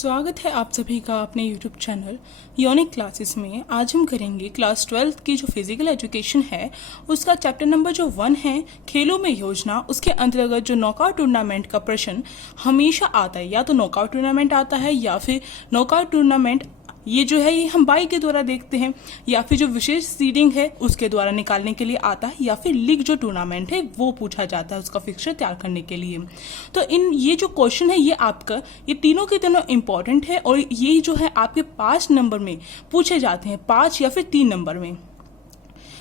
स्वागत है आप सभी का अपने YouTube चैनल यूनिक क्लासेस में। आज हम करेंगे क्लास 12 की जो फिजिकल एजुकेशन है उसका चैप्टर नंबर जो 1 है खेलों में योजना। उसके अंतर्गत जो नॉकआउट टूर्नामेंट का प्रश्न हमेशा आता है, या तो नॉकआउट टूर्नामेंट आता है या फिर नॉकआउट टूर्नामेंट ये जो है ये हम बाई के द्वारा देखते हैं, या फिर जो विशेष सीडिंग है उसके द्वारा निकालने के लिए आता है, या फिर लीग जो टूर्नामेंट है वो पूछा जाता है उसका फिक्सचर तैयार करने के लिए। तो इन ये जो क्वेश्चन है ये आपका ये तीनों के तीनों इंपॉर्टेंट है और ये जो है आपके 5 नंबर में पूछे जाते हैं, 5 या फिर 3 नंबर में।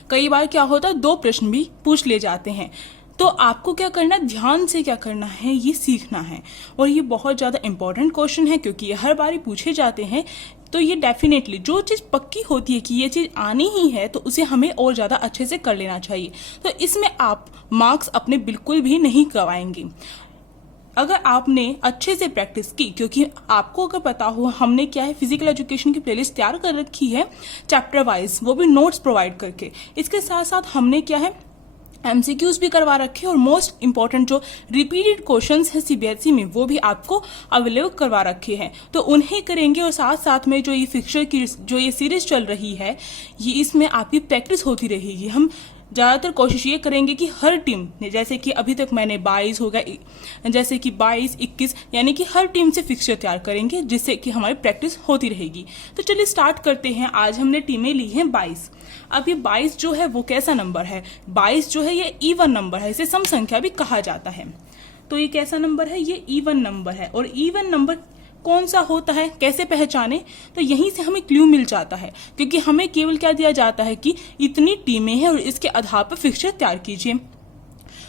कई बार क्या होता है 2 प्रश्न भी पूछ लिए जाते हैं। तो आपको क्या करना है, ध्यान से क्या करना है ये सीखना है। और ये बहुत ज़्यादा इंपॉर्टेंट क्वेश्चन है क्योंकि ये हर बार पूछे जाते हैं। तो ये डेफिनेटली जो चीज़ पक्की होती है कि ये चीज़ आनी ही है तो उसे हमें और ज़्यादा अच्छे से कर लेना चाहिए। तो इसमें आप मार्क्स अपने बिल्कुल भी नहीं गवाएंगे अगर आपने अच्छे से प्रैक्टिस की, क्योंकि आपको अगर पता हो हमने क्या है फिजिकल एजुकेशन की प्लेलिस्ट तैयार कर रखी है चैप्टर वाइज, वो भी नोट्स प्रोवाइड करके। इसके साथ साथ हमने क्या है एमसीक्यूज भी करवा रखे और मोस्ट इंपॉर्टेंट जो रिपीटेड क्वेश्चंस हैं सीबीएसई में वो भी आपको अवेलेबल करवा रखे हैं, तो उन्हें करेंगे। और साथ साथ में जो ये फिक्सचर की जो ये सीरीज चल रही है ये इसमें आपकी प्रैक्टिस होती रहेगी। हम ज़्यादातर कोशिश ये करेंगे कि हर टीम जैसे कि अभी तक मैंने 22 हो गया, जैसे कि 22, 21 यानी कि हर टीम से फिक्सचर तैयार करेंगे जिससे कि हमारी प्रैक्टिस होती रहेगी। तो चलिए स्टार्ट करते हैं। आज हमने टीमें ली हैं 22। अब ये 22 जो है वो कैसा नंबर है, 22 जो है ये इवन नंबर है, इसे सम संख्या भी कहा जाता है। तो ये कैसा नंबर है, ये इवन नंबर है। और इवन नंबर कौन सा होता है, कैसे पहचाने, तो यहीं से हमें क्लू मिल जाता है क्योंकि हमें केवल क्या दिया जाता है कि इतनी टीमें हैं और इसके आधार पर फिक्सचर तैयार कीजिए,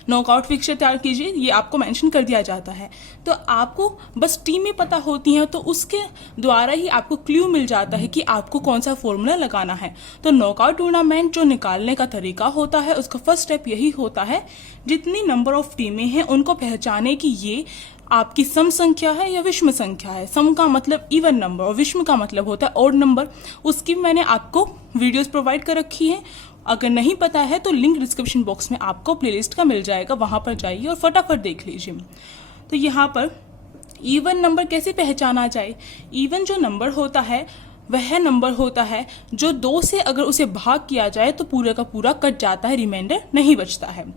नॉकआउट फिक्सचर तैयार कीजिए, ये आपको मेंशन कर दिया जाता है। तो आपको बस टीमें पता होती हैं तो उसके द्वारा ही आपको क्लू मिल जाता है कि आपको कौन सा फॉर्मूला लगाना है। तो नॉकआउट टूर्नामेंट जो निकालने का तरीका होता है उसका फर्स्ट स्टेप यही होता है, जितनी नंबर ऑफ टीमें हैं उनको पहचाने कि ये आपकी सम संख्या है या विषम संख्या है। सम का मतलब इवन नंबर और विषम का मतलब होता है ऑड नंबर। उसकी मैंने आपको वीडियोस प्रोवाइड कर रखी है, अगर नहीं पता है तो लिंक डिस्क्रिप्शन बॉक्स में आपको प्लेलिस्ट का मिल जाएगा, वहां पर जाइए और फटाफट देख लीजिए। तो यहाँ पर इवन नंबर कैसे पहचाना जाए, इवन जो नंबर होता है वह नंबर होता है जो 2 से अगर उसे भाग किया जाए तो पूरा का पूरा कट जाता है, रिमाइंडर नहीं बचता है।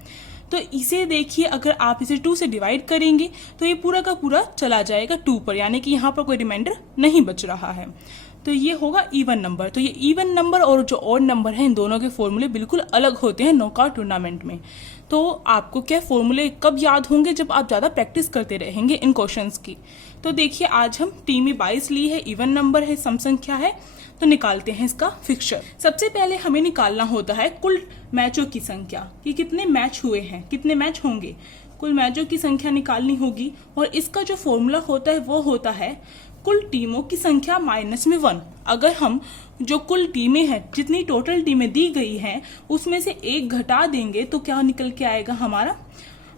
तो इसे देखिए, अगर आप इसे 2 से डिवाइड करेंगे तो ये पूरा का पूरा चला जाएगा 2 पर, यानी कि यहाँ पर कोई रिमाइंडर नहीं बच रहा है। तो ये होगा इवन नंबर। तो ये इवन नंबर और जो ऑड नंबर है इन दोनों के फॉर्मूले बिल्कुल अलग होते हैं नॉकआउट टूर्नामेंट में। तो आपको क्या फॉर्मूले कब याद होंगे, जब आप ज़्यादा प्रैक्टिस करते रहेंगे इन क्वेश्चंस की। तो देखिए आज हम टीम में 22 ली है, इवन नंबर है, सम संख्या है, तो निकालते हैं इसका फिक्सचर। सबसे पहले हमें निकालना होता है कुल मैचों की संख्या कि कितने मैच हुए हैं, कितने मैच होंगे, कुल मैचों की संख्या निकालनी होगी। और इसका जो फॉर्मूला होता है वो होता है कुल टीमों की संख्या माइनस में 1। अगर हम जो कुल टीमें हैं, जितनी टोटल टीमें दी गई हैं उसमें से 1 घटा देंगे तो क्या निकल के आएगा,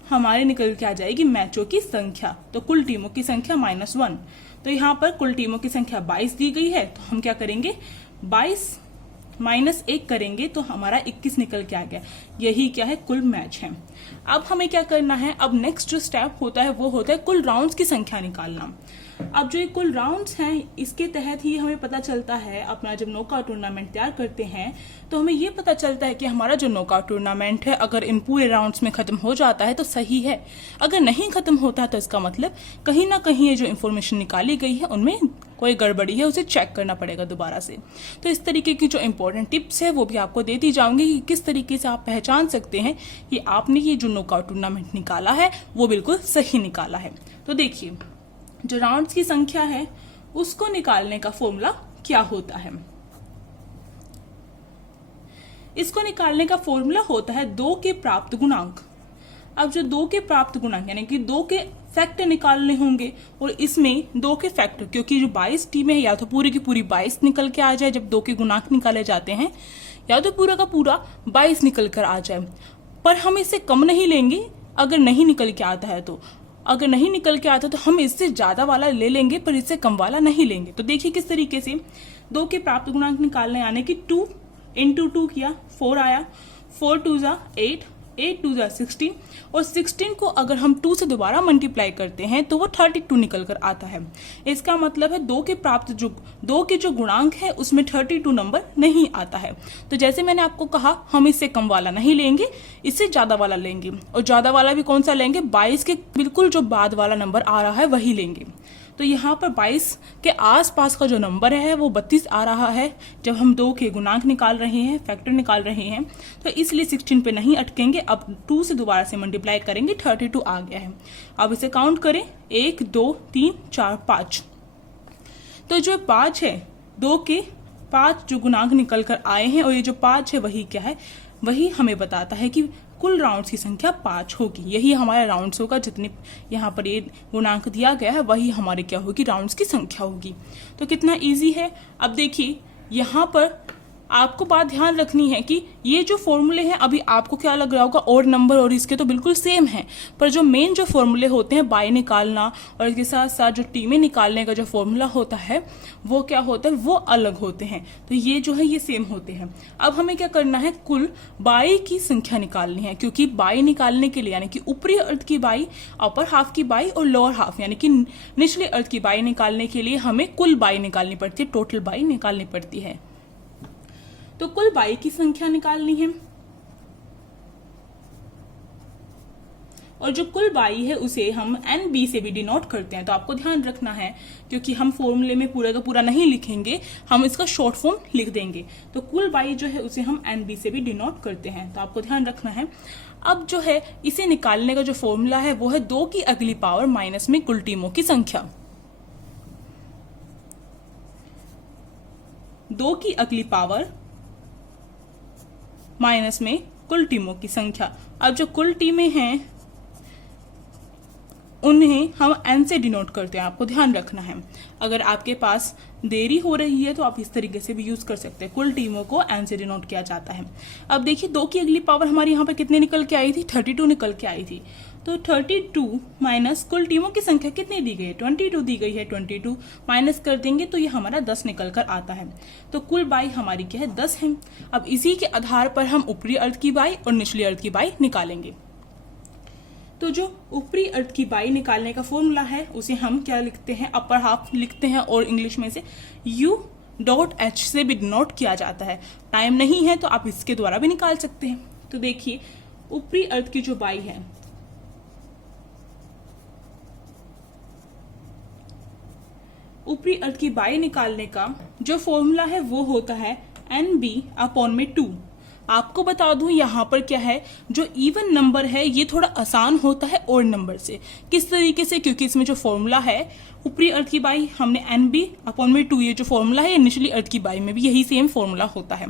हमारे निकल के आ जाएगी मैचों की संख्या। तो कुल टीमों की संख्या -1। तो यहाँ पर कुल टीमों की संख्या 22 दी गई है, तो हम क्या करेंगे 22 -1 करेंगे तो हमारा 21 निकल के आ गया। यही क्या है, कुल मैच है। अब हमें क्या करना है, अब नेक्स्ट जो स्टेप होता है वो होता है कुल राउंड्स की संख्या निकालना। अब जो ये कुल राउंड्स हैं इसके तहत ही हमें पता चलता है, अपना जब नॉकआउट टूर्नामेंट तैयार करते हैं तो हमें ये पता चलता है कि हमारा जो नॉकआउट टूर्नामेंट है अगर इन पूरे राउंड्स में खत्म हो जाता है तो सही है, अगर नहीं खत्म होता है तो इसका मतलब कहीं ना कहीं ये जो इन्फॉर्मेशन निकाली गई है उनमें कोई गड़बड़ी है, उसे चेक करना पड़ेगा दोबारा से। तो इस तरीके की जो इंपॉर्टेंट टिप्स है वो भी आपको देती जाऊंगी कि किस तरीके से आप पहचान सकते हैं कि आपने ये जो नॉकआउट टूर्नामेंट निकाला है वो बिल्कुल सही निकाला है। तो देखिए जो राउंड्स की संख्या है उसको निकालने का फॉर्मूला क्या होता है, इसको निकालने का फॉर्मूला होता है 2 के प्राप्त गुणांक। अब जो 2 के प्राप्त गुणांक यानी कि 2 के फैक्टर निकालने होंगे, और इसमें 2 के फैक्टर क्योंकि जो 22 टीमें हैं या तो पूरी की पूरी 22 निकल के आ जाए जब 2 के गुणांक निकाले जाते हैं, या तो पूरा का पूरा 22 निकल कर आ जाए। पर हम इससे कम नहीं लेंगे अगर नहीं निकल के आता है तो, अगर नहीं निकल के आता तो हम इससे ज्यादा वाला ले लेंगे पर इससे कम वाला नहीं लेंगे। तो देखिए किस तरीके से 2 के प्राप्त गुणांक निकालने, यानी कि 2 × 2 किया 4 आया, 4 2 8 8 टू जा 16 और 16 को अगर हम 2 से दोबारा मल्टीप्लाई करते हैं तो वो 32 निकल कर आता है। इसका मतलब है दो के जो गुणांक है उसमें 32 नंबर नहीं आता है। तो जैसे मैंने आपको कहा हम इससे कम वाला नहीं लेंगे, इससे ज्यादा वाला लेंगे। और ज्यादा वाला भी कौन सा लेंगे? 22 के बिल्कुल जो बाद वाला नंबर आ रहा है वही लेंगे। तो यहाँ पर 22 के आसपास का जो नंबर है वो 32 आ रहा है जब हम 2 के गुणांक निकाल रहे हैं, फैक्टर निकाल रहे हैं। तो इसलिए 16 पे नहीं अटकेंगे, अब 2 से दोबारा से मल्टीप्लाई करेंगे, 32 आ गया है। अब इसे काउंट करें, 1 2 3 4 5। तो जो 5 है, 2 के 5 जो गुणांक निकल कर आए हैं और ये जो 5 है वही क्या है? वही हमें बताता है कि कुल राउंड्स की संख्या 5 होगी। यही हमारा राउंड्स होगा, जितने यहाँ पर ये गुणांक दिया गया है वही हमारे क्या होगी? राउंड्स की संख्या होगी। तो कितना इजी है। अब देखिए यहाँ पर आपको बात ध्यान रखनी है कि ये जो फॉर्मूले हैं, अभी आपको क्या लग रहा होगा ओड नंबर और इसके तो बिल्कुल सेम है, पर जो मेन जो फॉर्मूले होते हैं बाई निकालना और इसके साथ साथ जो टीमें निकालने का जो फॉर्मूला होता है वो क्या होता है? वो अलग होते हैं। तो ये जो है ये सेम होते हैं। अब हमें क्या करना है? कुल बाई की संख्या निकालनी है, क्योंकि बाई निकालने के लिए यानी कि ऊपरी अर्थ की बाई, अपर हाफ की बाई और लोअर हाफ यानी कि निचले अर्थ की बाई निकालने के लिए हमें कुल बाई निकालनी पड़ती है, टोटल बाई निकालनी पड़ती है। तो कुल बाई की संख्या निकालनी है और जो कुल बाई है उसे हम NB से भी डिनोट करते हैं। तो आपको ध्यान रखना है, क्योंकि हम फॉर्मूले में पूरा का पूरा नहीं लिखेंगे, हम इसका शॉर्ट फॉर्म लिख देंगे। तो कुल बाई जो है उसे हम NB से भी डिनोट करते हैं, तो आपको ध्यान रखना है। अब जो है इसे निकालने का जो फॉर्मूला है वो है 2 की अगली पावर माइनस में कुल टीमों की संख्या। 2 की अगली पावर माइनस में कुल टीमों की संख्या। अब जो कुल टीमें हैं उन्हें हम n से डिनोट करते हैं, आपको ध्यान रखना है। अगर आपके पास देरी हो रही है तो आप इस तरीके से भी यूज कर सकते हैं। कुल टीमों को n से डिनोट किया जाता है। अब देखिए 2 की अगली पावर हमारी यहाँ पर कितने निकल के आई थी? 32 निकल के आई थी। तो 32 माइनस कुल टीमों की संख्या कितनी दी गई है? 22 दी गई है। 22 माइनस कर देंगे तो ये हमारा 10 निकल कर आता है। तो कुल बाई हमारी क्या है? 10 है। अब इसी के आधार पर हम ऊपरी अर्थ की बाई और निचली अर्थ की बाई निकालेंगे। तो जो ऊपरी अर्थ की बाई निकालने का फॉर्मूला है उसे हम क्या लिखते हैं? अपर हाफ लिखते हैं और इंग्लिश में से U.H से भी डिनोट किया जाता है। टाइम नहीं है तो आप इसके द्वारा भी निकाल सकते हैं। तो देखिए ऊपरी अर्थ की जो बाई है, ऊपरी अर्थ की बाई निकालने का जो फॉर्मूला है वो होता है NB अपॉन में 2। आपको बता दूं यहाँ पर क्या है, जो इवन नंबर है ये थोड़ा आसान होता है ओड नंबर से। किस तरीके से? क्योंकि इसमें जो फॉर्मूला है ऊपरी अर्थ की बाई हमने NB अपॉन में 2, ये जो फॉर्मूला है ये निचली अर्थ की बाई में भी यही सेम फॉर्मूला होता है।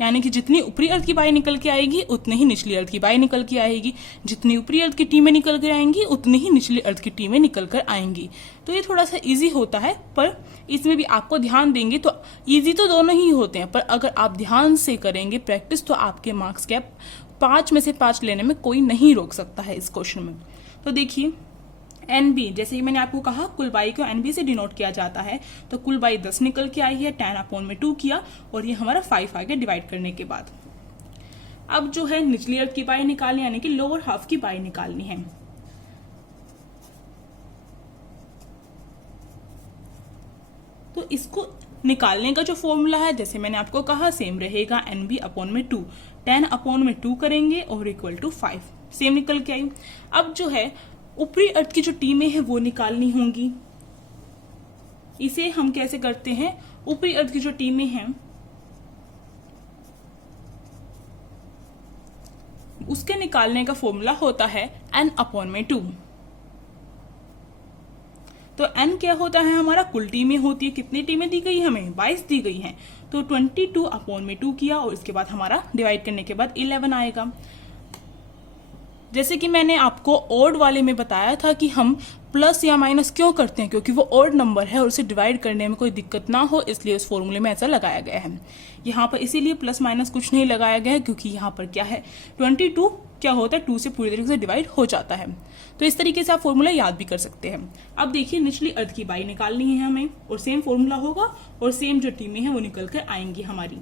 यानी कि जितनी ऊपरी अर्थ की बाई निकल के आएगी उतनी ही निचली अर्थ की बाई निकल के आएगी, जितनी ऊपरी अर्थ की टीमें निकल कर आएंगी उतनी ही निचली अर्थ की टीमें निकल कर आएंगी। तो ये थोड़ा सा इजी होता है, पर इसमें भी आपको ध्यान देंगे तो इजी तो दोनों ही होते हैं, पर अगर आप ध्यान से करेंगे प्रैक्टिस तो आपके मार्क्स के 5 में से 5 लेने में कोई नहीं रोक सकता है इस क्वेश्चन में। तो देखिए NB, जैसे ही मैंने आपको कहा कुल बाई को NB से डिनोट किया जाता है। तो कुल बाई 10 निकल के आई है, 10 अपॉन में 2 किया और ये हमारा 5 आ गया डिवाइड करने के बाद। अब जो है निचली अर्थ की बाई निकालनी यानी कि लोअर हाफ की बाई निकालनी है। तो इसको निकालने का जो फॉर्मूला है जैसे मैंने आपको कहा सेम रहेगा, NB अपॉन में 2, 10 अपॉन में 2 करेंगे और इक्वल टू 5, सेम निकल के आई। अब जो है ऊपरी अर्थ की जो टीमें हैं वो निकालनी होंगी। इसे हम कैसे करते हैं? ऊपरी अर्थ की जो टीमें हैं उसके निकालने का फॉर्मूला होता है n अपॉन में 2। तो n क्या होता है? हमारा कुल टीमें होती है। कितनी टीमें दी गई हमें? 22 दी गई हैं। तो 22 अपॉन में 2 किया और इसके बाद हमारा डिवाइड करने के बाद 11 आएगा। जैसे कि मैंने आपको ओड वाले में बताया था कि हम प्लस या माइनस क्यों करते हैं, क्योंकि वो ओड नंबर है और उसे डिवाइड करने में कोई दिक्कत ना हो, इसलिए उस फॉर्मूले में ऐसा लगाया गया है। यहाँ पर इसीलिए प्लस माइनस कुछ नहीं लगाया गया है, क्योंकि यहाँ पर क्या है 22 क्या होता है 2 से पूरी तरीके से डिवाइड हो जाता है। तो इस तरीके से आप फॉर्मूला याद भी कर सकते हैं। अब देखिए निचली अर्थ की बाई निकालनी है हमें और सेम फॉर्मूला होगा और सेम जो टीमें हैं वो निकल कर आएंगी हमारी।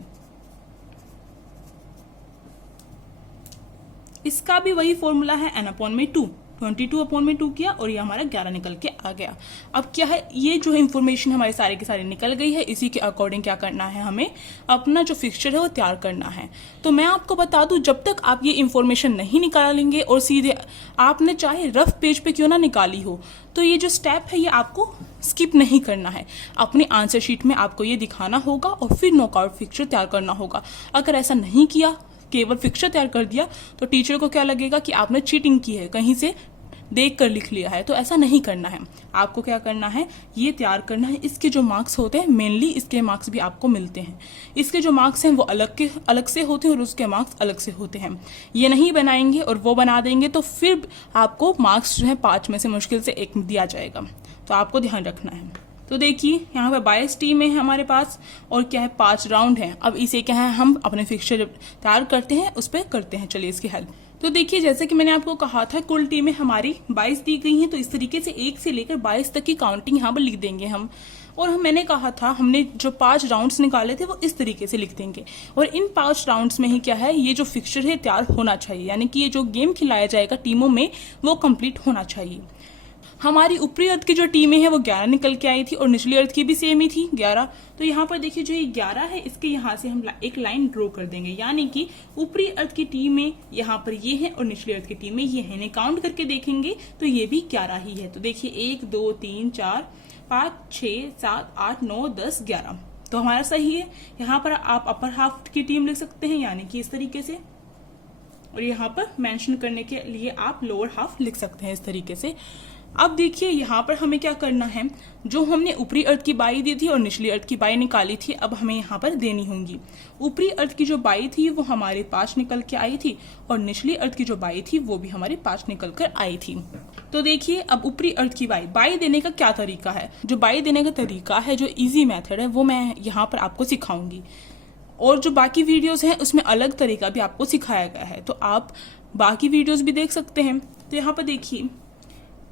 इसका भी वही फॉर्मूला है n/2, 22/2 किया और ये हमारा 11 निकल के आ गया। अब क्या है, ये जो इन्फॉर्मेशन हमारी सारी की सारी निकल गई है, इसी के अकॉर्डिंग क्या करना है, हमें अपना जो फिक्सचर है वो तैयार करना है। तो मैं आपको बता दूं, जब तक आप ये इन्फॉर्मेशन नहीं निकालेंगे और सीधे आपने चाहे रफ पेज पे क्यों ना निकाली हो, तो ये जो स्टेप है ये आपको स्किप नहीं करना है। अपनी आंसर शीट में आपको ये दिखाना होगा और फिर नॉकआउट फिक्सचर तैयार करना होगा। अगर ऐसा नहीं किया, केवल फिक्सचर तैयार कर दिया, तो टीचर को क्या लगेगा कि आपने चीटिंग की है, कहीं से देख कर लिख लिया है। तो ऐसा नहीं करना है। आपको क्या करना है, ये तैयार करना है। इसके जो मार्क्स होते हैं, मेनली इसके मार्क्स भी आपको मिलते हैं। इसके जो मार्क्स हैं वो अलग से होते हैं और उसके मार्क्स अलग से होते हैं। ये नहीं बनाएंगे और वो बना देंगे तो फिर आपको मार्क्स जो है 5 में से मुश्किल से 1 दिया जाएगा। तो आपको ध्यान रखना है। तो देखिए यहाँ पे 22 टीमें हैं हमारे पास और क्या है 5 राउंड हैं। अब इसे क्या है, हम अपने फिक्सचर तैयार करते हैं, उस पर करते हैं। चलिए इसकी हेल्प। तो देखिए जैसे कि मैंने आपको कहा था, कुल टीमें हमारी 22 दी गई हैं। तो इस तरीके से 1 से लेकर 22 तक की काउंटिंग यहाँ पर लिख देंगे हम। और मैंने कहा था, हमने जो 5 राउंड्स निकाले थे वो इस तरीके से लिख देंगे। और इन 5 राउंड्स में ही क्या है, ये जो फिक्सचर है तैयार होना चाहिए, यानी कि ये जो गेम खिलाया जाएगा टीमों में वो कंप्लीट होना चाहिए। हमारी ऊपरी अर्थ की जो टीमें हैं वो 11 निकल के आई थी और निचली अर्थ की भी सेम ही थी 11। तो यहाँ पर देखिए जो ये 11 है, इसके यहाँ से हम एक लाइन ड्रॉ कर देंगे, यानी कि ऊपरी अर्थ की टीमें यहाँ पर ये हैं और निचली अर्थ की टीमें ये हैं। इन्हें काउंट करके देखेंगे तो ये भी 11 ही है। तो देखिए 1 2 3 4 5 6 7 8 9 10 11, तो हमारा सही है। यहाँ पर आप अपर हाफ की टीम लिख सकते हैं, यानी कि इस तरीके से, और यहाँ पर मेंशन करने के लिए आप लोअर हाफ लिख सकते हैं इस तरीके से। अब देखिए यहाँ पर हमें क्या करना है, जो हमने ऊपरी अर्थ की बाई दी थी और निचली अर्थ की बाई निकाली थी, अब हमें यहाँ पर देनी होंगी। ऊपरी अर्थ की जो बाई थी वो हमारे 5 निकल के आई थी और निचली अर्थ की जो बाई थी वो भी हमारे 5 निकल कर आई थी। तो देखिए अब ऊपरी अर्थ की बाई देने का क्या तरीका है। जो बाई देने का तरीका है, जो ईजी मेथड है, वो मैं यहाँ पर आपको सिखाऊंगी। और जो बाकी वीडियोस हैं उसमें अलग तरीका भी आपको सिखाया गया है, तो आप बाकी वीडियोस भी देख सकते हैं। तो यहाँ पर देखिए,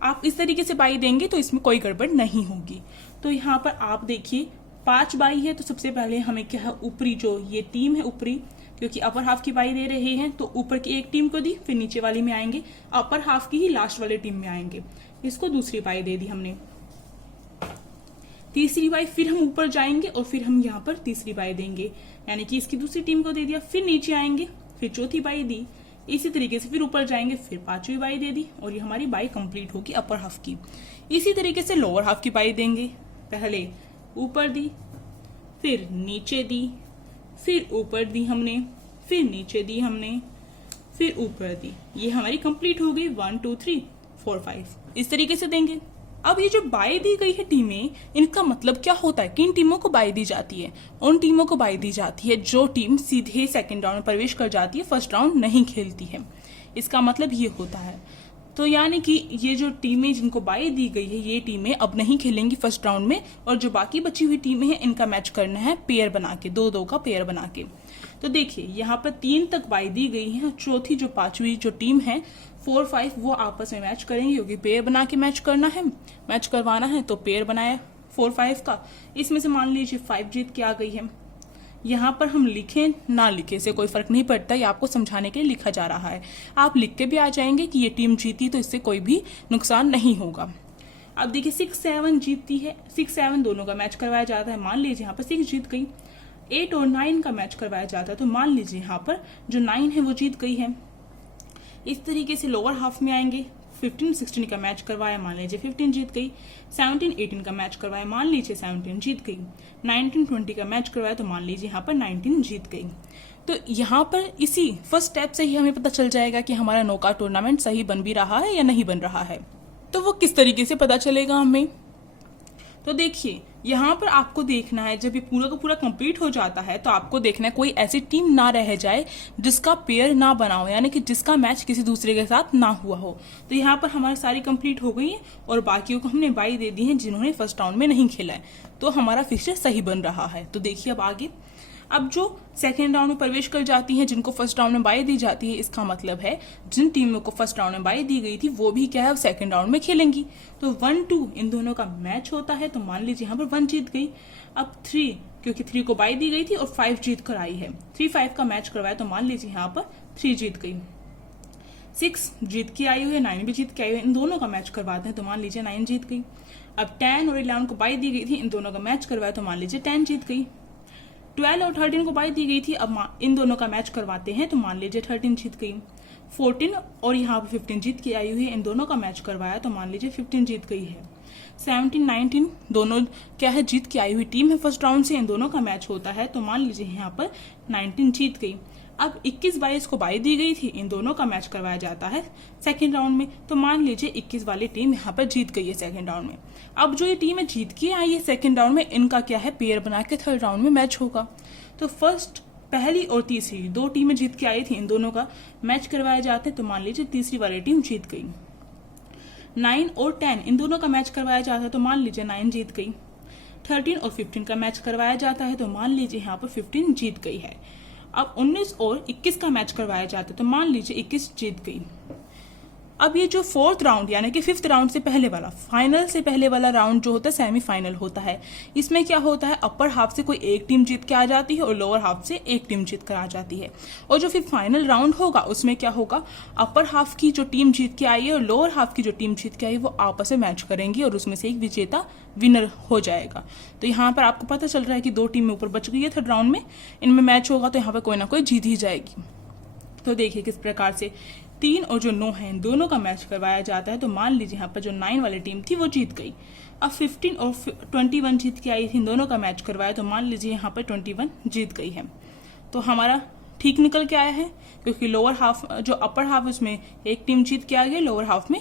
आप इस तरीके से बाई देंगे तो इसमें कोई गड़बड़ नहीं होगी। तो यहाँ पर आप देखिए 5 बाई है, तो सबसे पहले हमें क्या है, ऊपरी जो ये टीम है ऊपरी, क्योंकि अपर हाफ की बाई दे रहे हैं तो ऊपर की एक टीम को दी, फिर नीचे वाली में आएंगे, अपर हाफ की ही लास्ट वाले टीम में आएंगे। इसको दूसरी बाई दे दी हमने, तीसरी बाई फिर हम ऊपर जाएंगे और फिर हम यहाँ पर तीसरी बाई देंगे, यानी कि इसकी दूसरी टीम को दे दिया। फिर नीचे आएंगे, फिर चौथी बाई दी, इसी तरीके से फिर ऊपर जाएंगे, फिर 5वीं बाई दे दी और ये हमारी बाई कंप्लीट होगी अपर हाफ की। इसी तरीके से लोअर हाफ की बाई देंगे, पहले ऊपर दी, फिर नीचे दी, फिर ऊपर दी हमने, फिर नीचे दी हमने, फिर ऊपर दी। ये हमारी कंप्लीट हो गई 1 2 3 4 5, इस तरीके से देंगे। अब ये जो बाई दी गई है टीमें, इनका मतलब क्या होता है, किन टीमों को बाई दी जाती है। उन टीमों को बाई दी जाती है जो टीम सीधे सेकंड राउंड में प्रवेश कर जाती है, फर्स्ट राउंड नहीं खेलती है। इसका मतलब ये होता है। तो यानी कि ये जो टीमें जिनको बाई दी गई है, ये टीमें अब नहीं खेलेंगी फर्स्ट राउंड में, और जो बाकी बची हुई टीमें हैं इनका मैच करना है पेयर बना के, 2-2 का पेयर बना के। तो देखिए यहाँ पर 3 तक बाई दी गई है, चौथी जो 5वीं जो टीम है 4 5 वो आपस में मैच करेंगे, क्योंकि पेयर बना के मैच करना है, मैच करवाना है, तो पेयर बनाया 4 5 का। इसमें से मान लीजिए 5 जीत के आ गई है। यहाँ पर हम लिखें ना लिखे से कोई फर्क नहीं पड़ता, ये आपको समझाने के लिए लिखा जा रहा है। आप लिख के भी आ जाएंगे कि ये टीम जीती, तो इससे कोई भी नुकसान नहीं होगा। अब देखिए 6 7 जीतती है, 6 7 दोनों का मैच करवाया जाता है। मान लीजिए यहाँ पर 6 जीत गई, 8 और 9 का मैच करवाया जाता है, तो मान लीजिए यहाँ पर जो 9 है वो जीत गई है। इस तरीके से लोअर हाफ में आएंगे, 15 16 का मैच करवाया, मान लीजिए 15 जीत गई, 17 18 का मैच करवाया, मान लीजिए 17 जीत गई, 19 20 का मैच करवाया, तो मान लीजिए यहाँ पर 19 जीत गई। तो यहाँ पर इसी फर्स्ट स्टेप से ही हमें पता चल जाएगा कि हमारा नॉकआउट टूर्नामेंट सही बन भी रहा है या नहीं बन रहा है। तो वो किस तरीके से पता चलेगा हमें, तो देखिए यहाँ पर आपको देखना है, जब ये पूरा का पूरा कंप्लीट हो जाता है तो आपको देखना है कोई ऐसी टीम ना रह जाए जिसका पेयर ना बना हो, यानी कि जिसका मैच किसी दूसरे के साथ ना हुआ हो। तो यहाँ पर हमारी सारी कंप्लीट हो गई है और बाकियों को हमने बाई दे दी है जिन्होंने फर्स्ट राउंड में नहीं खेला है, तो हमारा फिक्सचर सही बन रहा है। तो देखिए अब आगे, अब जो सेकेंड राउंड में प्रवेश कर जाती हैं, जिनको फर्स्ट राउंड में बाई दी जाती है, इसका मतलब है जिन टीमों को फर्स्ट राउंड में बाई दी गई थी वो भी क्या है सेकेंड राउंड में खेलेंगी। तो 1 2 इन दोनों का मैच होता है, तो मान लीजिए यहाँ पर 1 जीत गई। अब 3, क्योंकि 3 को बाई दी गई थी और 5 जीत कर आई है, 3 5 का मैच करवाया, तो मान लीजिए यहाँ पर 3 जीत गई। 6 जीत के आई हुई है, 9 भी जीत के आई हुई है, इन दोनों का मैच करवाते हैं तो मान लीजिए 9 जीत गई। अब 10 और 11 को बाई दी गई थी, इन दोनों का मैच करवाया तो मान लीजिए 10 जीत गई। 12 और 13 को बाई दी गई थी, अब इन दोनों का मैच करवाते हैं तो मान लीजिए 13 जीत गई। 14 और यहाँ पे 15 जीत के आई हुई है, इन दोनों का मैच करवाया तो मान लीजिए 15 जीत गई है। 17 19 दोनों क्या है, जीत के आई हुई टीम है फर्स्ट राउंड से, इन दोनों का मैच होता है तो मान लीजिए यहाँ पर 19 जीत गई। अब 21 22 को बाई दी गई थी, इन दोनों का मैच करवाया जाता है सेकेंड राउंड में तो मान लीजिए 21 वाली टीम यहाँ पर जीत गई है सेकेंड राउंड में। अब जो ये टीम है जीत के आई है सेकेंड राउंड में, इनका क्या है, पेयर बना के थर्ड राउंड में मैच होगा। तो फर्स्ट पहली और तीसरी 2 टीमें जीत के आई थी, इन दोनों का मैच करवाया जाता है तो मान लीजिए तीसरी वाली टीम जीत गई। 9 और 10 इन दोनों का मैच करवाया जाता है तो मान लीजिए 9 जीत गई। 13 और 15 का मैच करवाया जाता है तो मान लीजिए यहाँ पर 15 जीत गई है। अब 19 और 21 का मैच करवाया जाता है तो मान लीजिए 21 जीत गई। अब ये जो फोर्थ राउंड यानी कि फिफ्थ राउंड से पहले वाला, फाइनल से पहले वाला राउंड जो होता है सेमीफाइनल होता है, इसमें क्या होता है, अपर हाफ से कोई एक टीम जीत के आ जाती है और लोअर हाफ से एक टीम जीत कर आ जाती है। और जो फिर फाइनल राउंड होगा उसमें क्या होगा, अपर हाफ की जो टीम जीत के आई है और लोअर हाफ की जो टीम जीत के आई है वो आपस में मैच करेंगी और उसमें से एक विजेता विनर हो जाएगा। तो यहाँ पर आपको पता चल रहा है कि 2 टीमें ऊपर बच गई है थर्ड राउंड में, इनमें मैच होगा तो यहाँ पर कोई ना कोई जीत ही जाएगी। तो देखिए किस प्रकार से 3 और जो 9 है इन दोनों का मैच करवाया जाता है तो मान लीजिए यहाँ पर जो 9 वाली टीम थी वो जीत गई। अब 15 और 21 जीत के आई थी, इन दोनों का मैच करवाया तो मान लीजिए यहाँ पर 21 जीत गई है। तो हमारा ठीक निकल के आया है क्योंकि लोअर हाफ जो अपर हाफ उसमें एक टीम जीत के आ गई, लोअर हाफ में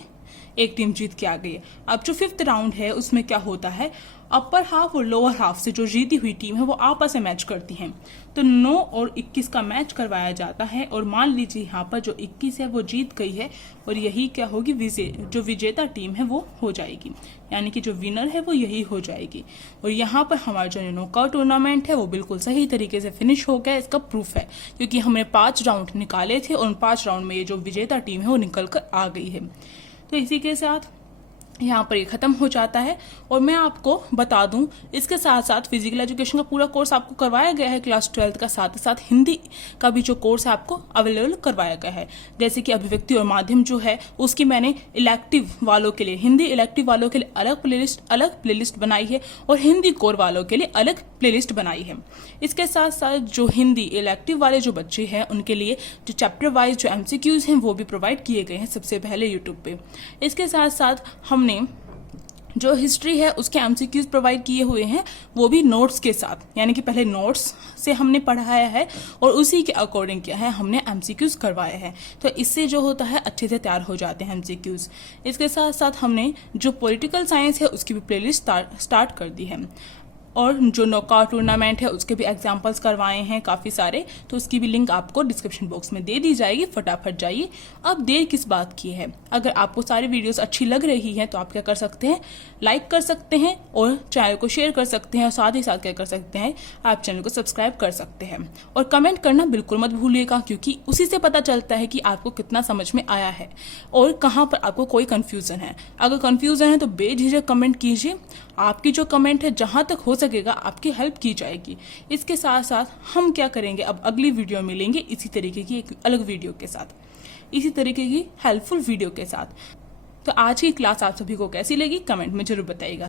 एक टीम जीत के आ गई है। अब जो फिफ्थ राउंड है उसमें क्या होता है, अपर हाफ और लोअर हाफ से जो जीती हुई टीम है वो आपस में मैच करती हैं। तो 9 और 21 का मैच करवाया जाता है और मान लीजिए यहाँ पर जो 21 है वो जीत गई है और यही क्या होगी, जो विजेता टीम है वो हो जाएगी, यानी कि जो विनर है वो यही हो जाएगी। और यहाँ पर हमारा जो नॉकआउट टूर्नामेंट है वो बिल्कुल सही तरीके से फिनिश हो गया, इसका प्रूफ है क्योंकि हमने 5 राउंड निकाले थे और उन 5 राउंड में ये जो विजेता टीम है वो निकल कर आ गई है। तो इसी के साथ यहाँ पर ये खत्म हो जाता है। और मैं आपको बता दूं इसके साथ साथ फिजिकल एजुकेशन का पूरा कोर्स आपको करवाया गया है क्लास 12 का, साथ ही साथ हिंदी का भी जो कोर्स है आपको अवेलेबल करवाया गया है। जैसे कि अभिव्यक्ति और माध्यम जो है उसकी मैंने इलेक्टिव वालों के लिए, हिंदी इलेक्टिव वालों के लिए अलग प्लेलिस्ट बनाई है और हिंदी कोर वालों के लिए अलग प्लेलिस्ट बनाई है। इसके साथ साथ जो हिंदी इलेक्टिव वाले जो बच्चे हैं उनके लिए जो चैप्टर वाइज जो MCQs हैं वो भी प्रोवाइड किए गए हैं सबसे पहले यूट्यूब पे। इसके साथ साथ हमने जो हिस्ट्री है उसके MCQs प्रोवाइड किए हुए हैं, वो भी नोट्स के साथ, यानी कि पहले नोट्स से हमने पढ़ाया है और उसी के अकॉर्डिंग क्या है हमने MCQs करवाए हैं। तो इससे जो होता है अच्छे से तैयार हो जाते हैं MCQs। इसके साथ साथ हमने जो पॉलिटिकल साइंस है उसकी भी प्लेलिस्ट स्टार्ट कर दी है और जो नॉकआउट टूर्नामेंट है उसके भी एग्जाम्पल्स करवाए हैं काफ़ी सारे, तो उसकी भी लिंक आपको डिस्क्रिप्शन बॉक्स में दे दी जाएगी, फटाफट जाइए। अब देर किस बात की है, अगर आपको सारी वीडियोस अच्छी लग रही हैं तो आप क्या कर सकते हैं, लाइक कर सकते हैं और चैनल को शेयर कर सकते हैं और साथ ही साथ क्या कर सकते हैं, आप चैनल को सब्सक्राइब कर सकते हैं। और कमेंट करना बिल्कुल मत भूलिएगा क्योंकि उसी से पता चलता है कि आपको कितना समझ में आया है और कहाँ पर आपको कोई कन्फ्यूज़न है। अगर कन्फ्यूज़न है तो बेझिझक कमेंट कीजिए, आपकी जो कमेंट है जहाँ तक हो सकेगा आपकी हेल्प की जाएगी। इसके साथ साथ हम क्या करेंगे, अब अगली वीडियो मिलेंगे इसी तरीके की एक अलग वीडियो के साथ, इसी तरीके की हेल्पफुल वीडियो के साथ। तो आज की क्लास आप सभी को कैसी लगी कमेंट में जरूर बताइएगा।